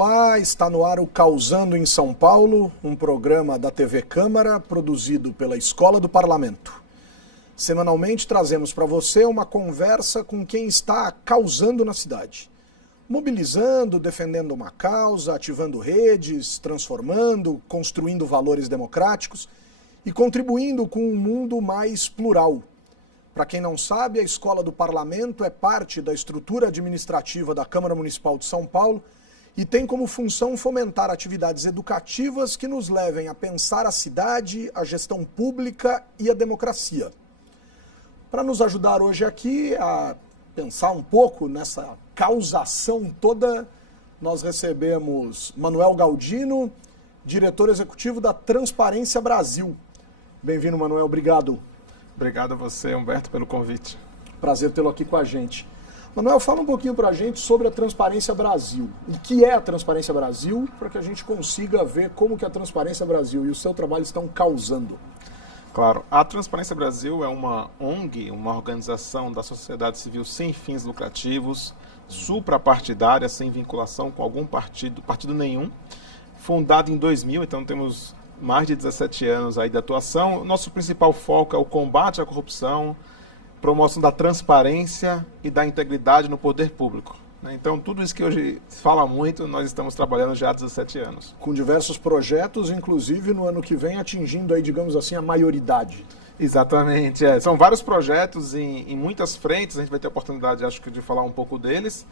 Olá, está no ar o Causando em São Paulo, um programa da TV Câmara produzido pela Escola do Parlamento. Semanalmente trazemos para você uma conversa com quem está causando na cidade. Mobilizando, defendendo uma causa, ativando redes, transformando, construindo valores democráticos e contribuindo com um mundo mais plural. Para quem não sabe, a Escola do Parlamento é parte da estrutura administrativa da Câmara Municipal de São Paulo e tem como função fomentar atividades educativas que nos levem a pensar a cidade, a gestão pública e a democracia. Para nos ajudar hoje aqui a pensar um pouco nessa causação toda, nós recebemos Manuel Galdino, diretor executivo da Transparência Brasil. Bem-vindo, Manuel, obrigado. Obrigado a você, Humberto, pelo convite. Prazer tê-lo aqui com a gente. Manuel, fala um pouquinho para a gente sobre a Transparência Brasil. O que é a Transparência Brasil, para que a gente consiga ver como que a Transparência Brasil e o seu trabalho estão causando. Claro, a Transparência Brasil é uma ONG, uma organização da sociedade civil sem fins lucrativos, suprapartidária, sem vinculação com algum partido nenhum, fundada em 2000, então temos mais de 17 anos aí de atuação. Nosso principal foco é o combate à corrupção, promoção da transparência e da integridade no poder público. Então, tudo isso que hoje se fala muito, nós estamos trabalhando já há 17 anos. Com diversos projetos, inclusive no ano que vem atingindo aí, digamos assim, a maioridade. Exatamente, são vários projetos em muitas frentes, a gente vai ter a oportunidade, acho que, de falar um pouco deles,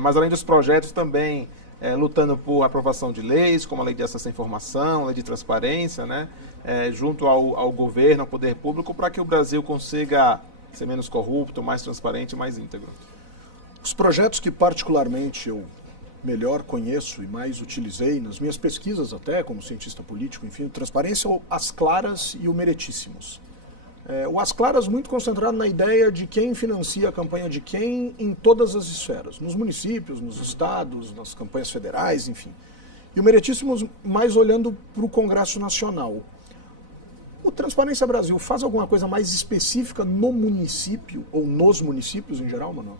mas além dos projetos também lutando por aprovação de leis, como a Lei de Acesso à Informação, a Lei de Transparência, né, junto ao governo, ao poder público, para que o Brasil consiga ser menos corrupto, mais transparente e mais íntegro. Os projetos que particularmente eu melhor conheço e mais utilizei nas minhas pesquisas até, como cientista político, enfim, Transparência, o As Claras e o Meretíssimos. O As Claras muito concentrado na ideia de quem financia a campanha de quem em todas as esferas, nos municípios, nos estados, nas campanhas federais, enfim. E o Meretíssimos mais olhando para o Congresso Nacional. O Transparência Brasil faz alguma coisa mais específica no município, ou nos municípios em geral, Manuel?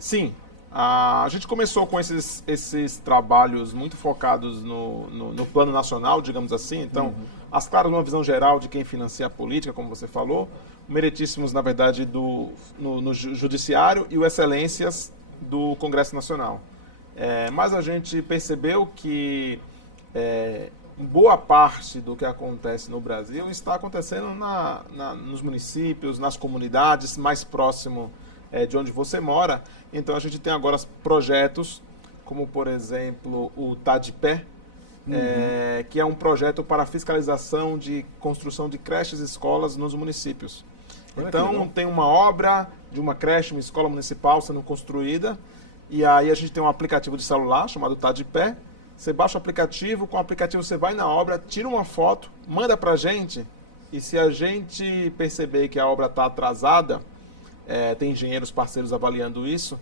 Sim. A gente começou com esses trabalhos muito focados no plano nacional, digamos assim. Então, As Claras, uma visão geral de quem financia a política, como você falou. O Meretíssimos, na verdade, no Judiciário e o Excelências do Congresso Nacional. Mas a gente percebeu que boa parte do que acontece no Brasil está acontecendo nos municípios, nas comunidades, mais próximo de onde você mora. Então a gente tem agora projetos como, por exemplo, o Tá de Pé, que é um projeto para fiscalização de construção de creches e escolas nos municípios. Então tem uma obra de uma creche, uma escola municipal sendo construída, e aí a gente tem um aplicativo de celular chamado Tá de Pé. Você baixa o aplicativo, com o aplicativo você vai na obra, tira uma foto, manda pra gente, e se a gente perceber que a obra está atrasada, tem engenheiros parceiros avaliando isso,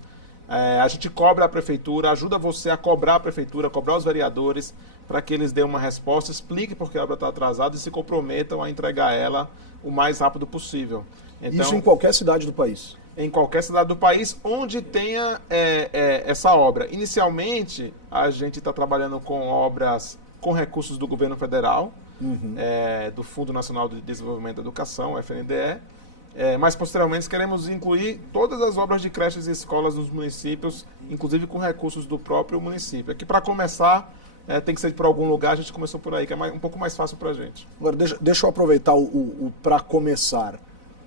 a gente cobra a prefeitura, ajuda você a cobrar a prefeitura, cobrar os vereadores, para que eles dêem uma resposta, explique por que a obra está atrasada e se comprometam a entregar ela o mais rápido possível. Então, isso em qualquer cidade do país? Em qualquer cidade do país onde tenha essa obra. Inicialmente, a gente está trabalhando com obras com recursos do governo federal, do Fundo Nacional de Desenvolvimento da Educação, FNDE, mas posteriormente queremos incluir todas as obras de creches e escolas nos municípios, inclusive com recursos do próprio município. Aqui, para começar, tem que ser por algum lugar, a gente começou por aí, que é um pouco mais fácil para a gente. Agora, deixa eu aproveitar o para começar.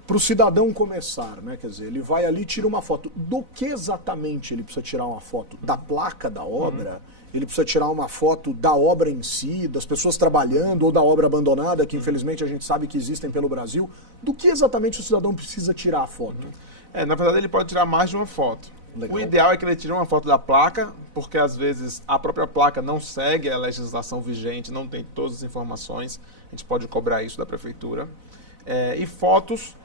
Para o cidadão começar, né? Quer dizer, ele vai ali e tira uma foto. Do que exatamente ele precisa tirar uma foto? Da placa da obra? Ele precisa tirar uma foto da obra em si, das pessoas trabalhando, ou da obra abandonada, que infelizmente a gente sabe que existem pelo Brasil. Do que exatamente o cidadão precisa tirar a foto? Na verdade, ele pode tirar mais de uma foto. Legal. O ideal é que ele tire uma foto da placa, porque às vezes a própria placa não segue a legislação vigente, não tem todas as informações. A gente pode cobrar isso da prefeitura. E fotos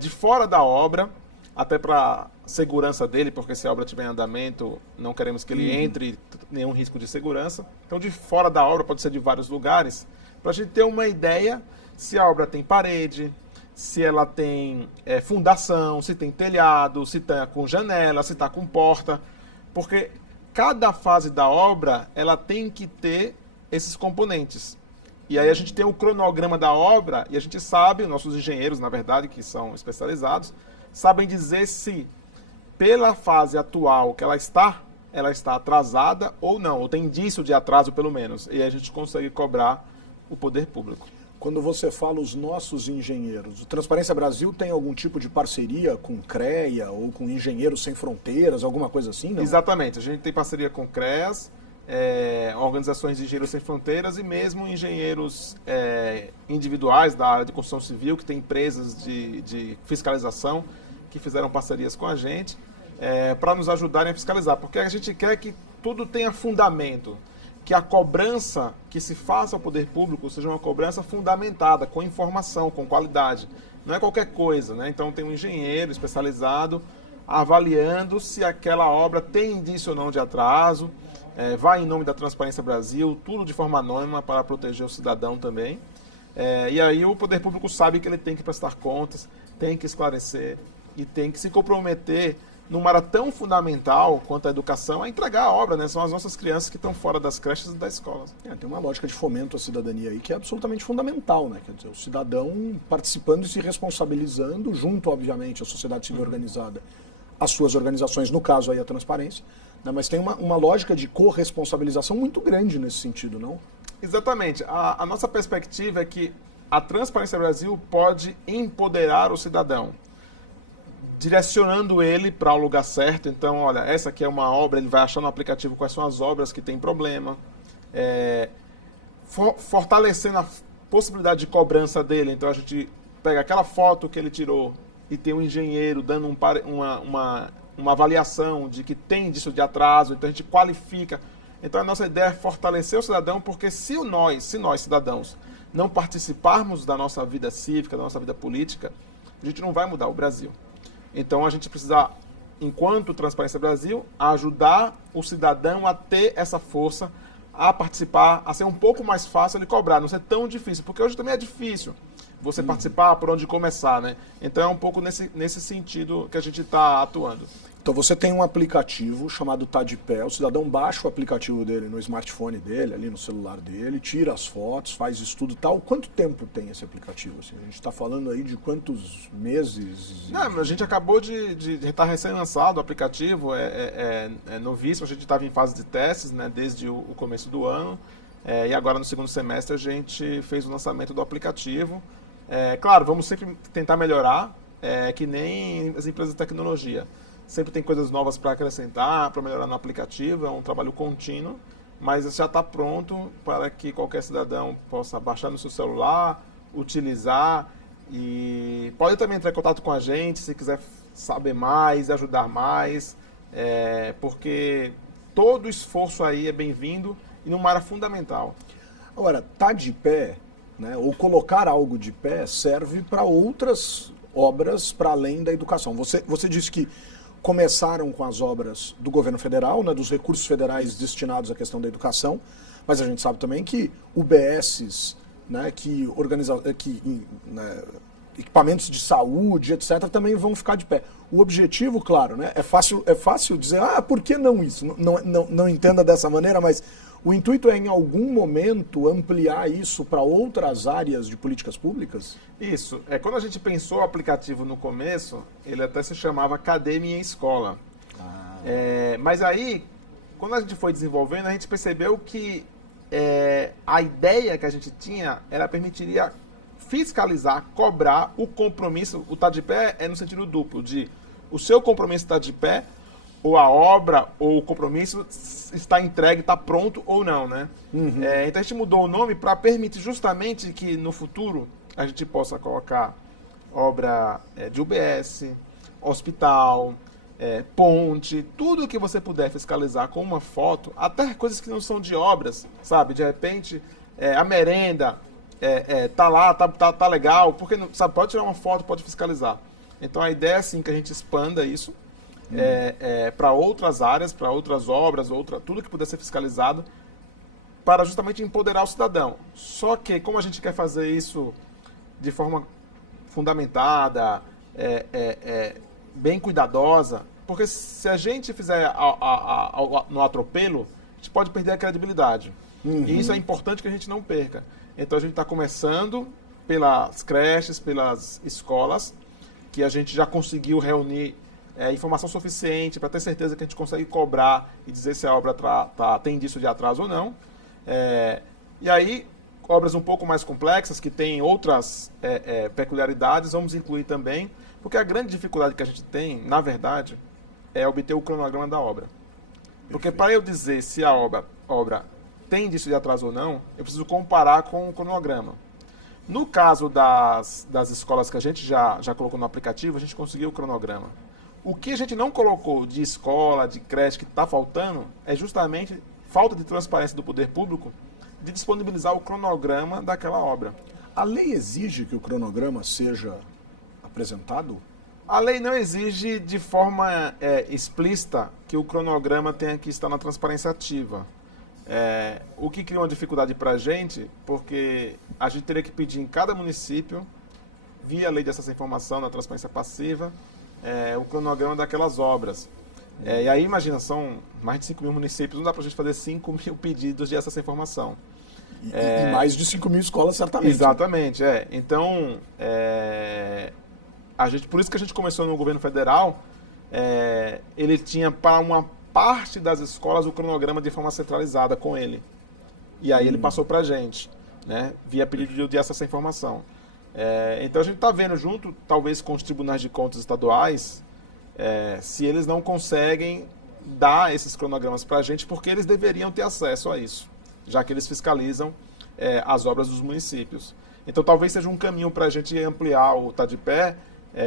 de fora da obra, até para segurança dele, porque se a obra estiver em andamento, não queremos que ele entre, nenhum risco de segurança. Então, de fora da obra, pode ser de vários lugares, para a gente ter uma ideia se a obra tem parede, se ela tem fundação, se tem telhado, se está com janela, se está com porta, porque cada fase da obra, ela tem que ter esses componentes. E aí a gente tem o cronograma da obra e a gente sabe, nossos engenheiros, na verdade, que são especializados, sabem dizer se, pela fase atual que ela está atrasada ou não, ou tem indício de atraso pelo menos. E aí a gente consegue cobrar o poder público. Quando você fala os nossos engenheiros, o Transparência Brasil tem algum tipo de parceria com o CREA ou com Engenheiros Sem Fronteiras, alguma coisa assim, não? Exatamente. A gente tem parceria com o CREAS, organizações de Engenheiros Sem Fronteiras e mesmo engenheiros individuais da área de construção civil, que tem empresas de fiscalização que fizeram parcerias com a gente para nos ajudarem a fiscalizar. Porque a gente quer que tudo tenha fundamento. Que a cobrança que se faça ao poder público seja uma cobrança fundamentada, com informação, com qualidade. Não é qualquer coisa, né? Então tem um engenheiro especializado avaliando se aquela obra tem indício ou não de atraso, vai em nome da Transparência Brasil, tudo de forma anônima para proteger o cidadão também. E aí o poder público sabe que ele tem que prestar contas, tem que esclarecer e tem que se comprometer numa área tão fundamental quanto a educação, a entregar a obra, né? São as nossas crianças que estão fora das creches e das escolas. Tem uma lógica de fomento à cidadania aí que é absolutamente fundamental, né? Quer dizer, o cidadão participando e se responsabilizando, junto, obviamente, à sociedade civil organizada, as suas organizações, no caso aí a Transparência, né? Mas tem uma lógica de corresponsabilização muito grande nesse sentido, não? Exatamente. A nossa perspectiva é que a Transparência Brasil pode empoderar o cidadão, direcionando ele para o lugar certo. Então, olha, essa aqui é uma obra, ele vai achar no aplicativo quais são as obras que tem problema, fortalecendo a possibilidade de cobrança dele. Então, a gente pega aquela foto que ele tirou e tem um engenheiro dando uma avaliação de que tem indício de atraso, então a gente qualifica. Então, a nossa ideia é fortalecer o cidadão, porque se nós, cidadãos, não participarmos da nossa vida cívica, da nossa vida política, a gente não vai mudar o Brasil. Então, a gente precisa, enquanto Transparência Brasil, ajudar o cidadão a ter essa força, a participar, a ser um pouco mais fácil ele cobrar, não ser tão difícil, porque hoje também é difícil você participar, por onde começar, né? Então, é um pouco nesse sentido que a gente está atuando. Então, você tem um aplicativo chamado Tá de Pé, o cidadão baixa o aplicativo dele no smartphone dele, ali no celular dele, tira as fotos, faz estudo e tal. Quanto tempo tem esse aplicativo? Assim, a gente está falando aí de quantos meses? Não, a gente acabou de estar recém-lançado o aplicativo, é novíssimo, a gente estava em fase de testes, né, desde o começo do ano, e agora no segundo semestre a gente fez o lançamento do aplicativo. Claro, vamos sempre tentar melhorar, que nem as empresas de tecnologia. Sempre tem coisas novas para acrescentar, para melhorar no aplicativo, é um trabalho contínuo, mas já está pronto para que qualquer cidadão possa baixar no seu celular, utilizar, e pode também entrar em contato com a gente se quiser saber mais, ajudar mais, porque todo esforço aí é bem-vindo e numa área fundamental. Agora, tá de pé, né, ou colocar algo de pé serve para outras obras para além da educação. Você disse que começaram com as obras do governo federal, né, dos recursos federais destinados à questão da educação, mas a gente sabe também que UBSs, né, equipamentos de saúde, etc., também vão ficar de pé. O objetivo, claro, né, é fácil dizer, por que não isso? Não entenda dessa maneira, mas o intuito é, em algum momento, ampliar isso para outras áreas de políticas públicas? Isso. Quando a gente pensou o aplicativo no começo, ele até se chamava Cadê Minha Escola. Mas aí, quando a gente foi desenvolvendo, a gente percebeu que a ideia que a gente tinha, ela permitiria fiscalizar, cobrar o compromisso. O tá de pé é no sentido duplo, de o seu compromisso está de pé, ou a obra, ou o compromisso está entregue, está pronto ou não, né? Uhum. Então a gente mudou o nome para permitir justamente que no futuro a gente possa colocar obra de UBS, hospital, ponte, tudo que você puder fiscalizar com uma foto, até coisas que não são de obras, sabe? De repente, a merenda tá lá, tá legal, porque sabe, pode tirar uma foto, pode fiscalizar. Então a ideia é assim que a gente expanda isso, para outras áreas, para outras obras, tudo que puder ser fiscalizado, para justamente empoderar o cidadão. Só que, como a gente quer fazer isso de forma fundamentada, bem cuidadosa, Porque se a gente fizer no atropelo, a gente pode perder a credibilidade. E isso é importante que a gente não perca. Então a gente está começando pelas creches, pelas escolas, que a gente já conseguiu reunir informação suficiente para ter certeza que a gente consegue cobrar e dizer se a obra tem indício de atraso ou não. E aí, obras um pouco mais complexas, que têm outras peculiaridades, vamos incluir também, porque a grande dificuldade que a gente tem, na verdade, é obter o cronograma da obra. Porque para eu dizer se a obra tem indício de atraso ou não, eu preciso comparar com o cronograma. No caso das escolas que a gente já colocou no aplicativo, a gente conseguiu o cronograma. O que a gente não colocou de escola, de creche, que está faltando, é justamente falta de transparência do poder público de disponibilizar o cronograma daquela obra. A lei exige que o cronograma seja apresentado? A lei não exige de forma explícita que o cronograma tenha que estar na transparência ativa. O que cria uma dificuldade para a gente, porque a gente teria que pedir em cada município, via lei de acesso à informação, na transparência passiva, o cronograma daquelas obras. E aí, imagina, são mais de 5 mil municípios, não dá para a gente fazer 5 mil pedidos de acesso à informação. E mais de 5 mil escolas, certamente. Exatamente, Então, por isso que a gente começou no governo federal, ele tinha para uma parte das escolas o cronograma de forma centralizada com ele. E aí ele passou para a gente, né, via pedido de acesso à informação. Então a gente está vendo junto, talvez com os tribunais de contas estaduais, se eles não conseguem dar esses cronogramas para a gente, porque eles deveriam ter acesso a isso, já que eles fiscalizam as obras dos municípios. Então talvez seja um caminho para a gente ampliar o Tá de Pé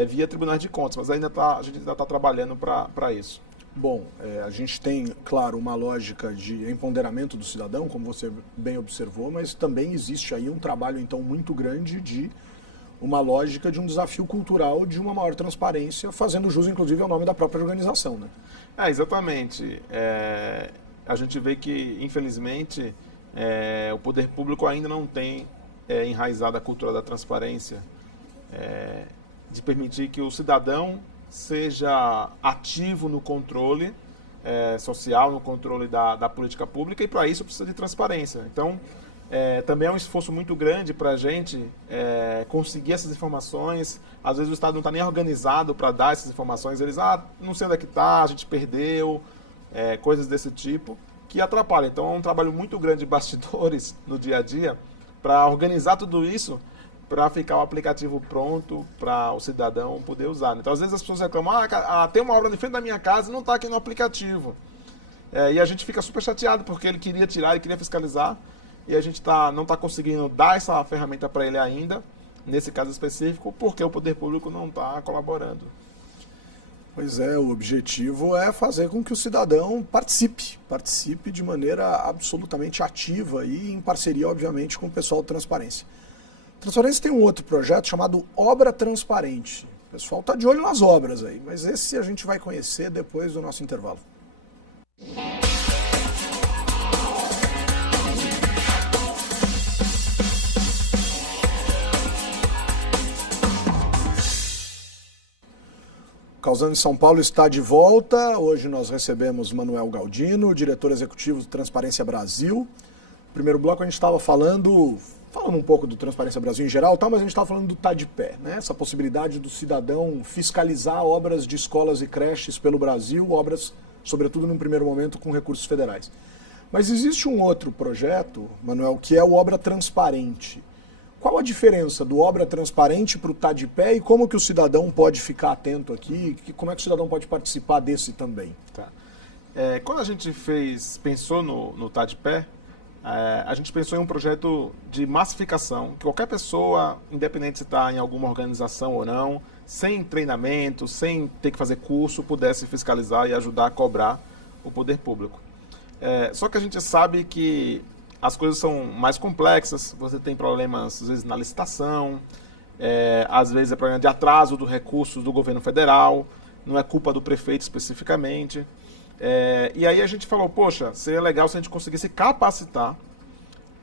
via tribunais de contas, mas a gente ainda está trabalhando para isso. Bom, a gente tem, claro, uma lógica de empoderamento do cidadão, como você bem observou, mas também existe aí um trabalho, então, muito grande de uma lógica de um desafio cultural de uma maior transparência, fazendo jus, inclusive, ao nome da própria organização, né? Exatamente. A gente vê que, infelizmente, o poder público ainda não tem enraizado a cultura da transparência, de permitir que o cidadão seja ativo no controle social, no controle da política pública, e para isso precisa de transparência. Então, também é um esforço muito grande para a gente conseguir essas informações. Às vezes o Estado não está nem organizado para dar essas informações. Eles, não sei onde é que está, a gente perdeu, coisas desse tipo, que atrapalham. Então é um trabalho muito grande de bastidores no dia a dia para organizar tudo isso, para ficar o aplicativo pronto para o cidadão poder usar. Então, às vezes as pessoas reclamam, tem uma obra de frente da minha casa e não está aqui no aplicativo. E a gente fica super chateado, porque ele queria tirar, ele queria fiscalizar, e a gente não está conseguindo dar essa ferramenta para ele ainda, nesse caso específico, porque o poder público não está colaborando. Pois é, o objetivo é fazer com que o cidadão participe de maneira absolutamente ativa e em parceria, obviamente, com o pessoal de transparência. Transparência tem um outro projeto chamado Obra Transparente. O pessoal está de olho nas obras aí, mas esse a gente vai conhecer depois do nosso intervalo. Causando em São Paulo está de volta. Hoje nós recebemos Manuel Galdino, diretor executivo do Transparência Brasil. No primeiro bloco a gente estava falando um pouco do Transparência Brasil em geral, mas a gente estava falando do Tá de Pé, né? Essa possibilidade do cidadão fiscalizar obras de escolas e creches pelo Brasil, obras, sobretudo num primeiro momento, com recursos federais. Mas existe um outro projeto, Manuel, que é o Obra Transparente. Qual a diferença do Obra Transparente para o Tá de Pé e como que o cidadão pode ficar atento aqui? Como é que o cidadão pode participar desse também? Tá. Quando a gente pensou no Tá de Pé, a gente pensou em um projeto de massificação, que qualquer pessoa, independente se está em alguma organização ou não, sem treinamento, sem ter que fazer curso, pudesse fiscalizar e ajudar a cobrar o poder público. Só que a gente sabe que as coisas são mais complexas, você tem problemas, às vezes, na licitação, às vezes é problema de atraso dos recursos do governo federal, não é culpa do prefeito especificamente. E aí a gente falou, poxa, seria legal se a gente conseguisse capacitar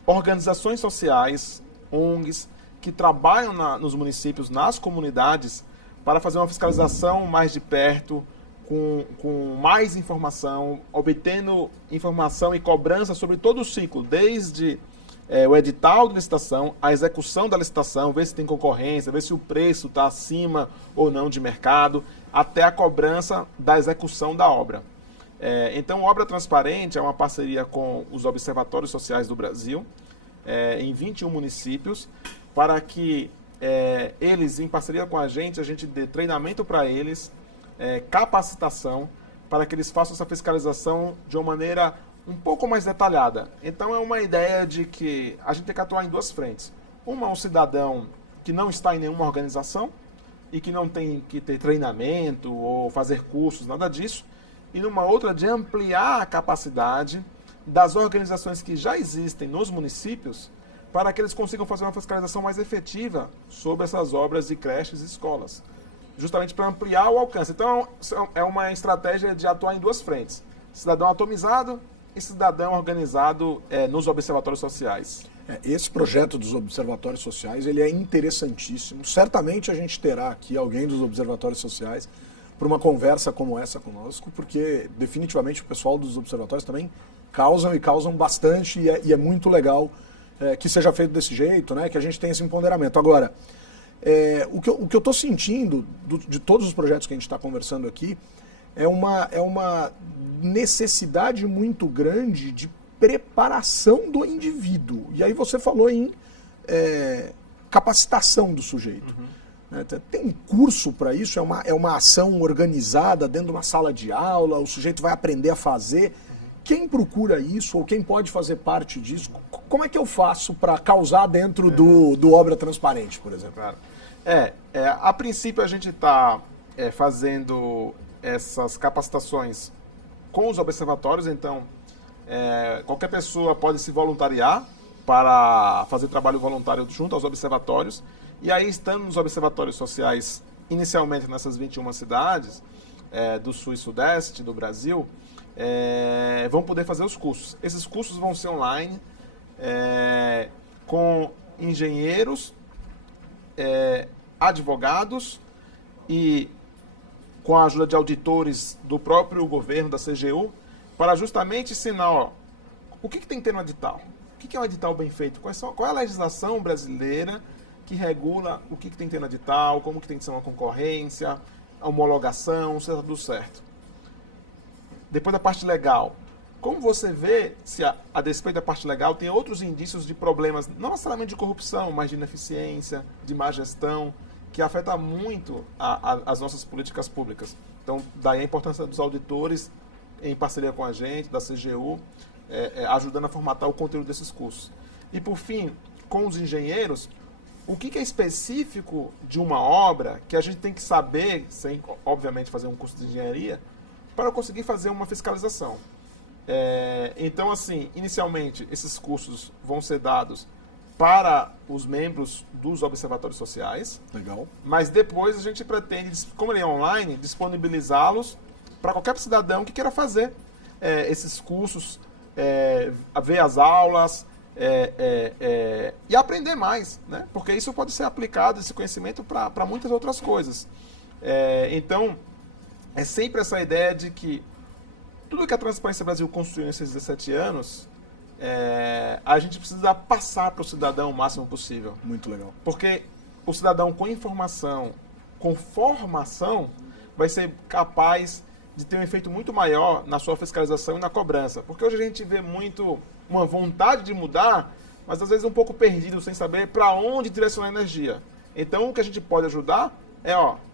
organizações sociais, ONGs, que trabalham nos municípios, nas comunidades, para fazer uma fiscalização mais de perto, com mais informação, obtendo informação e cobrança sobre todo o ciclo, desde o edital de licitação, a execução da licitação, ver se tem concorrência, ver se o preço está acima ou não de mercado, até a cobrança da execução da obra. Então, Obra Transparente é uma parceria com os Observatórios Sociais do Brasil, em 21 municípios, para que eles, em parceria com a gente dê treinamento para eles, capacitação, para que eles façam essa fiscalização de uma maneira um pouco mais detalhada. Então, é uma ideia de que a gente tem que atuar em duas frentes. Uma, um cidadão que não está em nenhuma organização e que não tem que ter treinamento ou fazer cursos, nada disso. E numa outra, de ampliar a capacidade das organizações que já existem nos municípios para que eles consigam fazer uma fiscalização mais efetiva sobre essas obras de creches e escolas, justamente para ampliar o alcance. Então, é uma estratégia de atuar em duas frentes. Cidadão atomizado e cidadão organizado nos observatórios sociais. Esse projeto dos observatórios sociais ele é interessantíssimo. Certamente a gente terá aqui alguém dos observatórios sociais para uma conversa como essa conosco, porque definitivamente o pessoal dos observatórios também causam bastante e é muito legal que seja feito desse jeito, né, que a gente tenha esse empoderamento. Agora, o que eu estou sentindo de todos os projetos que a gente está conversando aqui é uma necessidade muito grande de preparação do indivíduo. E aí você falou em capacitação do sujeito. Tem um curso para isso, é uma ação organizada dentro de uma sala de aula, o sujeito vai aprender a fazer. Quem procura isso ou quem pode fazer parte disso? Como é que eu faço para causar dentro do Obra Transparente, por exemplo? Claro. A princípio a gente está fazendo essas capacitações com os observatórios, então qualquer pessoa pode se voluntariar para fazer trabalho voluntário junto aos observatórios. E aí, estando nos observatórios sociais, inicialmente nessas 21 cidades do sul e sudeste do Brasil, vão poder fazer os cursos. Esses cursos vão ser online, com engenheiros, advogados e com a ajuda de auditores do próprio governo, da CGU, para justamente ensinar o que tem que ter no edital. O que é um edital bem feito? Qual é a legislação brasileira que regula o que tem que ter no edital, como que tem que ser uma concorrência, a homologação, se está tudo certo. Depois da parte legal, como você vê se a despeito da parte legal tem outros indícios de problemas, não necessariamente de corrupção, mas de ineficiência, de má gestão, que afeta muito as nossas políticas públicas. Então, daí a importância dos auditores, em parceria com a gente, da CGU, ajudando a formatar o conteúdo desses cursos. E, por fim, com os engenheiros, o que é específico de uma obra que a gente tem que saber, sem, obviamente, fazer um curso de engenharia, para conseguir fazer uma fiscalização. Então, assim, inicialmente, esses cursos vão ser dados para os membros dos observatórios sociais. Legal. Mas depois a gente pretende, como ele é online, disponibilizá-los para qualquer cidadão que queira fazer esses cursos, ver as aulas, e aprender mais, né? Porque isso pode ser aplicado, esse conhecimento, para muitas outras coisas. Então, é sempre essa ideia de que tudo que a Transparência Brasil construiu nesses 17 anos, a gente precisa passar para o cidadão o máximo possível. Muito legal. Porque o cidadão com informação, com formação, vai ser capaz de ter um efeito muito maior na sua fiscalização e na cobrança. Porque hoje a gente vê muito uma vontade de mudar, mas às vezes um pouco perdido, sem saber para onde direcionar a energia. Então, o que a gente pode ajudar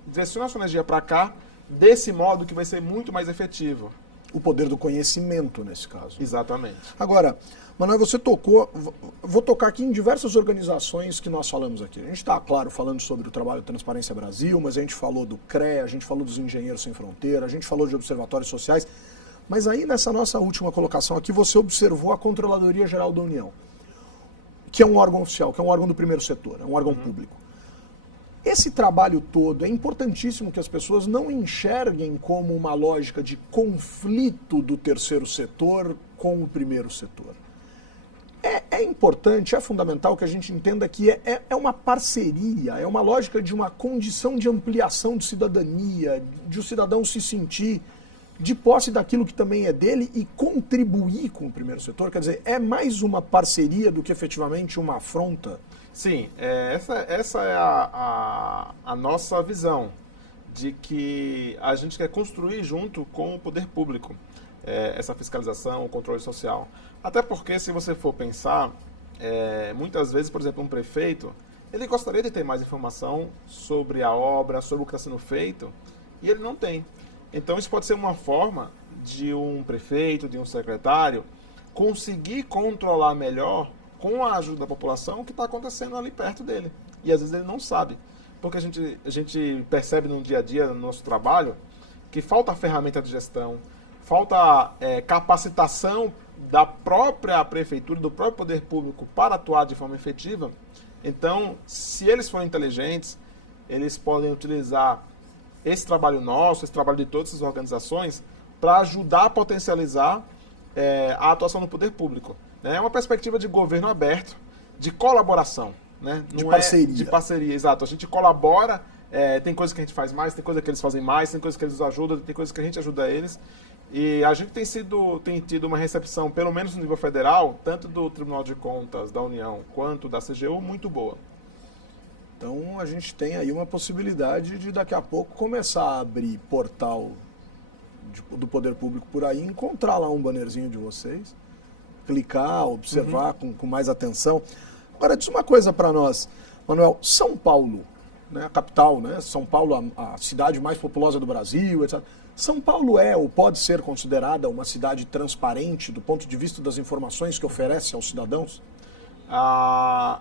direcionar a sua energia para cá, desse modo que vai ser muito mais efetivo. O poder do conhecimento, nesse caso. Exatamente. Agora, Manuel, você tocou, vou tocar aqui em diversas organizações que nós falamos aqui. A gente está, claro, falando sobre o trabalho do Transparência Brasil, mas a gente falou do CREA, a gente falou dos Engenheiros Sem Fronteira, a gente falou de observatórios sociais, mas aí nessa nossa última colocação aqui você observou a Controladoria Geral da União, que é um órgão oficial, que é um órgão do primeiro setor, é um órgão público. Esse trabalho todo é importantíssimo que as pessoas não enxerguem como uma lógica de conflito do terceiro setor com o primeiro setor. É importante, é fundamental que a gente entenda que é uma parceria, é uma lógica de uma condição de ampliação de cidadania, de o cidadão se sentir de posse daquilo que também é dele e contribuir com o primeiro setor. Quer dizer, é mais uma parceria do que efetivamente uma afronta? Sim, essa é a nossa visão, de que a gente quer construir junto com o poder público essa fiscalização, o controle social. Até porque, se você for pensar, muitas vezes, por exemplo, um prefeito, ele gostaria de ter mais informação sobre a obra, sobre o que está sendo feito, e ele não tem. Então, isso pode ser uma forma de um prefeito, de um secretário, conseguir controlar melhor, com a ajuda da população, o que está acontecendo ali perto dele. E às vezes ele não sabe. Porque a gente percebe no dia a dia, no nosso trabalho, que falta ferramenta de gestão, falta capacitação da própria prefeitura, do próprio poder público para atuar de forma efetiva. Então, se eles forem inteligentes, eles podem utilizar esse trabalho nosso, esse trabalho de todas essas organizações, para ajudar a potencializar a atuação no poder público. É uma perspectiva de governo aberto, de colaboração. Né? De parceria. De parceria, exato. A gente colabora, tem coisas que a gente faz mais, tem coisas que eles fazem mais, tem coisas que eles nos ajudam, tem coisas que a gente ajuda eles. E a gente tem tido uma recepção, pelo menos no nível federal, tanto do Tribunal de Contas da União quanto da CGU, muito boa. Então a gente tem aí uma possibilidade de daqui a pouco começar a abrir portal do poder público por aí, encontrar lá um bannerzinho de vocês, clicar, observar com mais atenção. Agora, diz uma coisa para nós, Manuel. São Paulo, né, a capital, né, São Paulo, a cidade mais populosa do Brasil, etc. São Paulo é ou pode ser considerada uma cidade transparente do ponto de vista das informações que oferece aos cidadãos? A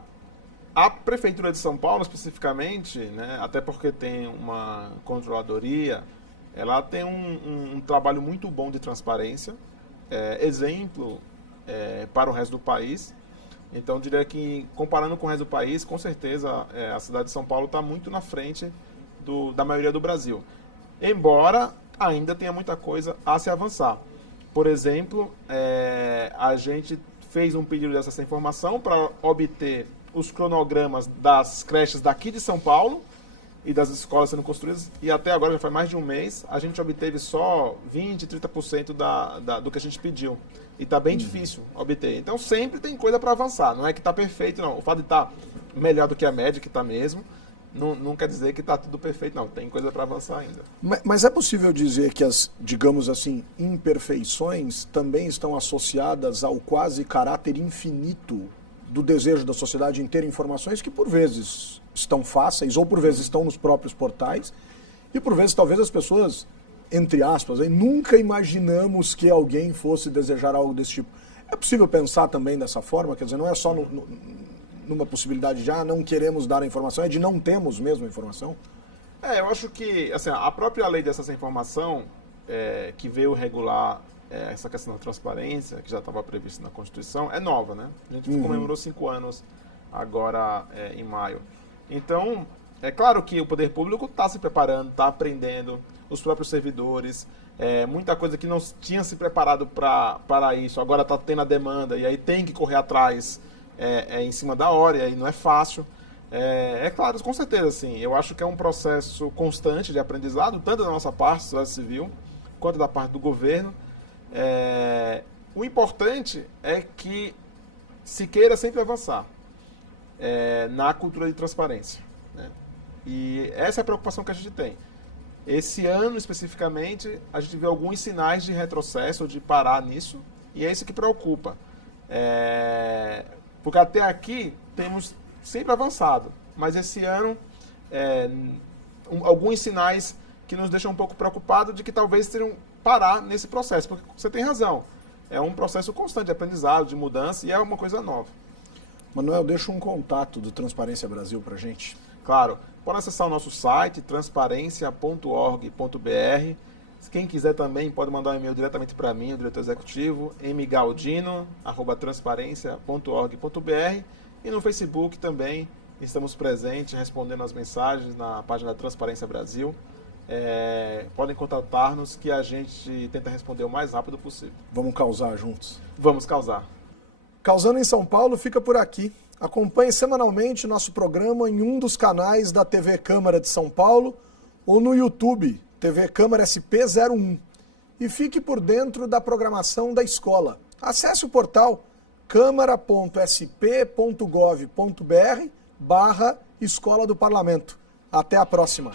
Prefeitura de São Paulo, especificamente, né, até porque tem uma controladoria, ela tem um trabalho muito bom de transparência, exemplo para o resto do país. Então, eu diria que, comparando com o resto do país, com certeza a cidade de São Paulo está muito na frente da maioria do Brasil. Embora ainda tenha muita coisa a se avançar. Por exemplo, a gente fez um pedido dessa informação para obter os cronogramas das creches daqui de São Paulo e das escolas sendo construídas, e até agora, já faz mais de um mês, a gente obteve só 20%, 30% do que a gente pediu. E está bem difícil obter. Então sempre tem coisa para avançar. Não é que está perfeito, não. O fato de estar melhor do que a média, que está mesmo, não quer dizer que está tudo perfeito, não. Tem coisa para avançar ainda. Mas é possível dizer que as, digamos assim, imperfeições também estão associadas ao quase caráter infinito do desejo da sociedade em ter informações que por vezes estão fáceis ou por vezes estão nos próprios portais e por vezes talvez as pessoas, entre aspas, nunca imaginamos que alguém fosse desejar algo desse tipo. É possível pensar também dessa forma? Quer dizer, não é só numa possibilidade de não queremos dar a informação, é de não temos mesmo a informação? Eu acho que assim, a própria lei de acesso à informação, que veio regular essa questão da transparência, que já estava prevista na Constituição, é nova, né? A gente comemorou 5 anos agora em maio. Então, é claro que o poder público está se preparando, está aprendendo, os próprios servidores, muita coisa que não tinha se preparado para isso, agora está tendo a demanda e aí tem que correr atrás em cima da hora, e aí não é fácil. Claro, com certeza, sim. Eu acho que é um processo constante de aprendizado, tanto da nossa parte, sociedade civil, quanto da parte do governo. O importante é que se queira sempre avançar na cultura de transparência, né? E essa é a preocupação que a gente tem. Esse ano, especificamente, a gente vê alguns sinais de retrocesso, de parar nisso, e é isso que preocupa. Porque até aqui temos sempre avançado, mas esse ano alguns sinais que nos deixam um pouco preocupados de que talvez tenham parar nesse processo, porque você tem razão, é um processo constante de aprendizado, de mudança, e é uma coisa nova. Manuel, deixa um contato do Transparência Brasil para a gente. Claro, pode acessar o nosso site, transparencia.org.br. Quem quiser também pode mandar um e-mail diretamente para mim, o diretor executivo, mgaldino@transparencia.org.br, e no Facebook também estamos presentes, respondendo as mensagens na página da Transparência Brasil. Podem contatar-nos que a gente tenta responder o mais rápido possível. Vamos causar juntos? Vamos causar. Causando em São Paulo fica por aqui. Acompanhe semanalmente nosso programa em um dos canais da TV Câmara de São Paulo ou no YouTube, TV Câmara SP01. E fique por dentro da programação da escola. Acesse o portal câmara.sp.gov.br/Escola do Parlamento. Até a próxima!